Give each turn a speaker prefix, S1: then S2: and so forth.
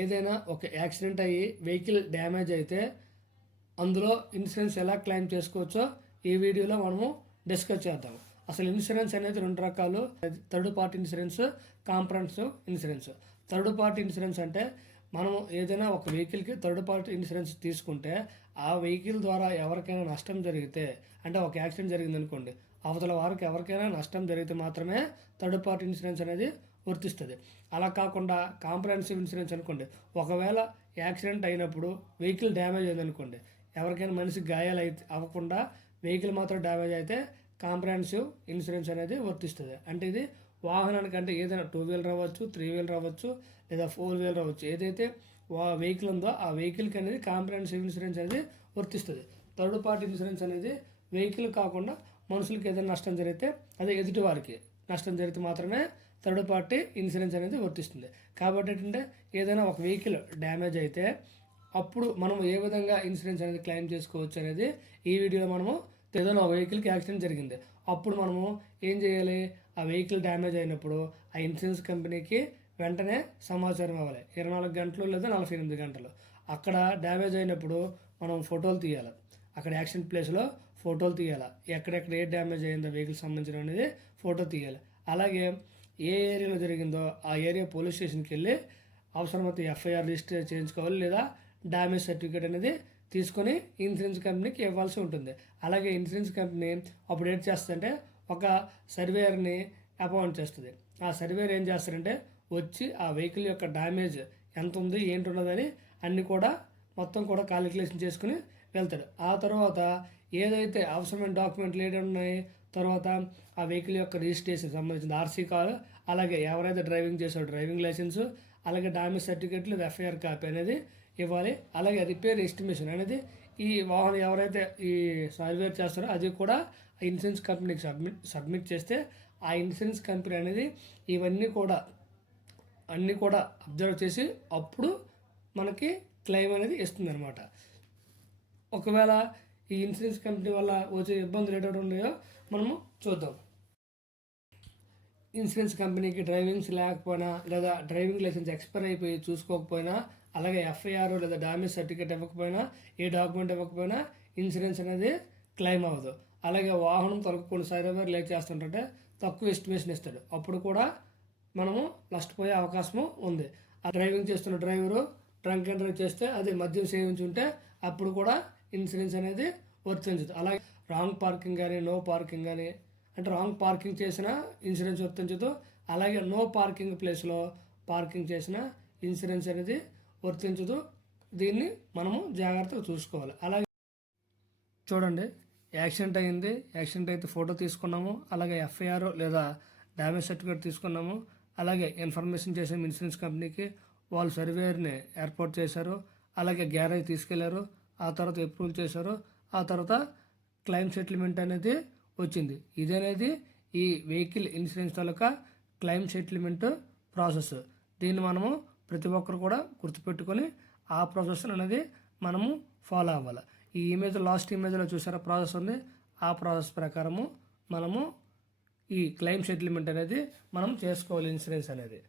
S1: ఏదైనా ఒక యాక్సిడెంట్ అయ్యి వెహికల్ డ్యామేజ్ అయితే అందులో ఇన్సూరెన్స్ ఎలా క్లెయిమ్ చేసుకోవచ్చో ఈ వీడియోలో మనము డిస్కస్ చేద్దాం. అసలు ఇన్సూరెన్స్ అనేది రెండు రకాలు. Third party insurance comprehensive insurance. Third party insurance అంటే మనం ఏదైనా ఒక వెహికల్కి థర్డ్ పార్టీ ఇన్సూరెన్స్ తీసుకుంటే ఆ వెహికల్ ద్వారా ఎవరికైనా నష్టం జరిగితే అంటే ఒక యాక్సిడెంట్ జరిగింది అనుకోండి అవతల వారికి ఎవరికైనా నష్టం జరిగితే మాత్రమే థర్డ్ పార్టీ ఇన్సూరెన్స్ అనేది వర్తిస్తుంది. అలా కాకుండా కాంప్రహెన్సివ్ ఇన్సూరెన్స్ అనుకోండి. ఒకవేళ యాక్సిడెంట్ అయినప్పుడు వెహికల్ డ్యామేజ్ అయింది అనుకోండి ఎవరికైనా మనిషికి గాయాలు అయితే అవ్వకుండా వెహికల్ మాత్రం డ్యామేజ్ అయితే కాంప్రహెన్సివ్ ఇన్సూరెన్స్ అనేది వర్తిస్తుంది. అంటే ఇది వాహనానికి అంటే ఏదైనా టూ వీలర్ అవ్వచ్చు త్రీ వీలర్ అవ్వచ్చు లేదా ఫోర్ వీలర్ అవ్వచ్చు. ఏదైతే వా వెహికల్ ఉందో ఆ వెహికల్కి అనేది కాంప్రహెన్సివ్ ఇన్సూరెన్స్ అనేది వర్తిస్తుంది. థర్డ్ పార్టీ ఇన్సూరెన్స్ అనేది వెహికల్ కాకుండా మనుషులకి ఏదైనా నష్టం జరిగితే అదే ఎదుటి వారికి. నష్టం జరిగితే మాత్రమే థర్డ్ పార్టీ ఇన్సూరెన్స్ అనేది వర్తిస్తుంది. కాబట్టి ఏంటంటే ఏదైనా ఒక వెహికల్ డ్యామేజ్ అయితే అప్పుడు మనం ఏ విధంగా ఇన్సూరెన్స్ అనేది క్లెయిమ్ చేసుకోవచ్చు అనేది ఈ వీడియోలో మనము ఏదైనా ఒక వెహికల్కి యాక్సిడెంట్ జరిగింది. అప్పుడు మనము ఏం చేయాలి? ఆ వెహికల్ డ్యామేజ్ అయినప్పుడు ఆ ఇన్సూరెన్స్ కంపెనీకి వెంటనే సమాచారం ఇవ్వాలి. ఇరవై నాలుగు గంటలు లేదా నలభై ఎనిమిది గంటలు. అక్కడ డ్యామేజ్ అయినప్పుడు మనం ఫోటోలు తీయాలి. అక్కడ యాక్సిడెంట్ ప్లేస్లో ఫోటోలు తీయాలి? ఎక్కడెక్కడ ఏ డ్యామేజ్ అయిందో వెహికల్ సంబంధించిన అనేది ఫోటో తీయాలి. అలాగే ఏ ఏరియాలో జరిగిందో ఆ ఏరియా పోలీస్ స్టేషన్కి వెళ్ళి అవసరమైతే ఎఫ్ఐఆర్ రిజిస్టర్ చేయించుకోవాలి లేదా డ్యామేజ్ సర్టిఫికేట్ అనేది తీసుకొని ఇన్సూరెన్స్ కంపెనీకి ఇవ్వాల్సి ఉంటుంది. అలాగే ఇన్సూరెన్స్ కంపెనీ అప్పుడు ఏం చేస్తుందంటే ఒక సర్వేయర్ని అపాయింట్ చేస్తుంది. ఆ సర్వేయర్ ఏం చేస్తారంటే వచ్చి ఆ వెహికల్ యొక్క డ్యామేజ్ ఎంత ఉంది ఏంటి ఉన్నదని అన్నీ కూడా మొత్తం కూడా కాలిక్యులేషన్ చేసుకుని వెళ్తాడు. ఆ తర్వాత ఏదైతే అవసరమైన డాక్యుమెంట్లు ఏమి ఉన్నాయి తర్వాత ఆ వెహికల్ యొక్క రిజిస్ట్రేషన్ సంబంధించిన ఆర్సీ కార్ అలాగే ఎవరైతే డ్రైవింగ్ చేశారో డ్రైవింగ్ లైసెన్స్ అలాగే డామేజ్ సర్టిఫికెట్లు ఎఫ్ఐఆర్ కాపీ అనేది ఇవ్వాలి. అలాగే రిపేర్ ఎస్టిమేషన్ అనేది ఈ వాహనం ఎవరైతే ఈ సర్వేర్ చేస్తారో అది కూడా ఇన్సూరెన్స్ కంపెనీకి సబ్మిట్ సబ్మిట్ చేస్తే ఆ ఇన్సూరెన్స్ కంపెనీ అనేది ఇవన్నీ కూడా అన్నీ కూడా అబ్జర్వ్ చేసి అప్పుడు మనకి క్లెయిమ్ అనేది ఇస్తుంది అనమాట ఒకవేళ ఈ ఇన్సూరెన్స్ కంపెనీ వల్ల వచ్చే ఇబ్బందులు ఏటో ఉన్నాయో మనము చూద్దాం. ఇన్సూరెన్స్ కంపెనీకి డ్రైవింగ్స్ లేకపోయినా లేదా డ్రైవింగ్ లైసెన్స్ ఎక్స్పైర్ అయిపోయి చూసుకోకపోయినా అలాగే ఎఫ్ఐఆర్ లేదా డామేజ్ సర్టిఫికేట్ ఇవ్వకపోయినా ఏ డాక్యుమెంట్ ఇవ్వకపోయినా ఇన్సూరెన్స్ అనేది క్లెయిమ్ అవ్వదు. అలాగే వాహనం తొలగకుండా సర్వేర్ లేట్ చేస్తుంటే తక్కువ ఎస్టిమేషన్ ఇస్తాడు. అప్పుడు కూడా మనము నష్టపోయే అవకాశము ఉంది. ఆ డ్రైవింగ్ చేస్తున్న డ్రైవరు డ్రంక్ అండ్ డ్రైవ్ చేస్తే అది మద్యం సేవించి ఉంటే అప్పుడు కూడా ఇన్సూరెన్స్ అనేది వర్తించదు అలాగే రాంగ్ పార్కింగ్ కానీ నో పార్కింగ్ కానీ అంటే రాంగ్ పార్కింగ్ చేసిన ఇన్సూరెన్స్ వర్తించదు అలాగే నో పార్కింగ్ ప్లేస్లో పార్కింగ్ చేసిన ఇన్సూరెన్స్ అనేది వర్తించదు దీన్ని మనము జాగ్రత్తగా చూసుకోవాలి. అలాగే చూడండి యాక్సిడెంట్ అయింది. యాక్సిడెంట్ అయితే ఫోటో తీసుకున్నాము. అలాగే ఎఫ్ఐఆర్ లేదా డ్యామేజ్ సర్టిఫికేట్ తీసుకున్నాము. అలాగే ఇన్ఫర్మేషన్ చేసాము ఇన్సూరెన్స్ కంపెనీకి. వాళ్ళు సర్వేయర్ని ఏర్పాటు చేశారు. అలాగే గ్యారేజ్ తీసుకెళ్ళారు. ఆ తర్వాత అప్రూవల్ చేశారు ఆ తర్వాత క్లైమ్ సెటిల్మెంట్ అనేది వచ్చింది. ఇదనేది ఈ వెహికల్ ఇన్సూరెన్స్ తాలూకా క్లైమ్ సెటిల్మెంట్ ప్రాసెస్ దీన్ని మనము ప్రతి ఒక్కరు కూడా గుర్తుపెట్టుకొని ఆ ప్రాసెస్ అనేది మనము ఫాలో అవ్వాలి. ఈ ఇమేజ్ లాస్ట్ ఇమేజ్లో చూసారా ప్రాసెస్ ఉంది? ఆ ప్రాసెస్ ప్రకారము మనము ఈ క్లెయిమ్ సెటిల్మెంట్ అనేది మనం చేసుకోవాలి ఇన్సూరెన్స్ అనేది.